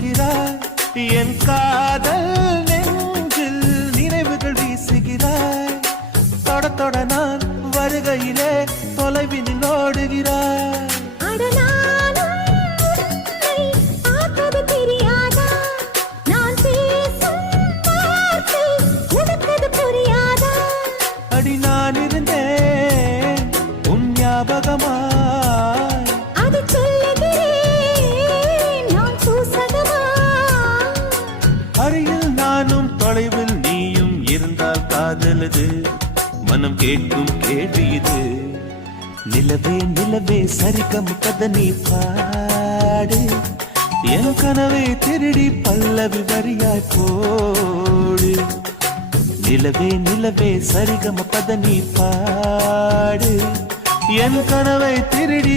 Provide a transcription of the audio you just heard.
தூவுகிறாய் என் காதல் நெஞ்சில் நினைவுகள் வீசுகிறாய் தொட தொட நான் வருகையிலே தொலைவினில் ஓடுகிறாய் அடி நான் இருந்தேன் உன் ஞாபகமாய் அது சொல்லுகிறேன் நான் சூசகமாய் அருகில் நானும் தொலைவில் நீயும் இருந்தால் காதலது மனம் கேட்கும் கேள்வி இது நிலவே நிலவே சரிகம் கதனி பாடு என் கனவை திருடி பல்லவி வரியாய் போடு நிலவே நிலவே சரிகம பதனி பாடு என் கனவை திருடி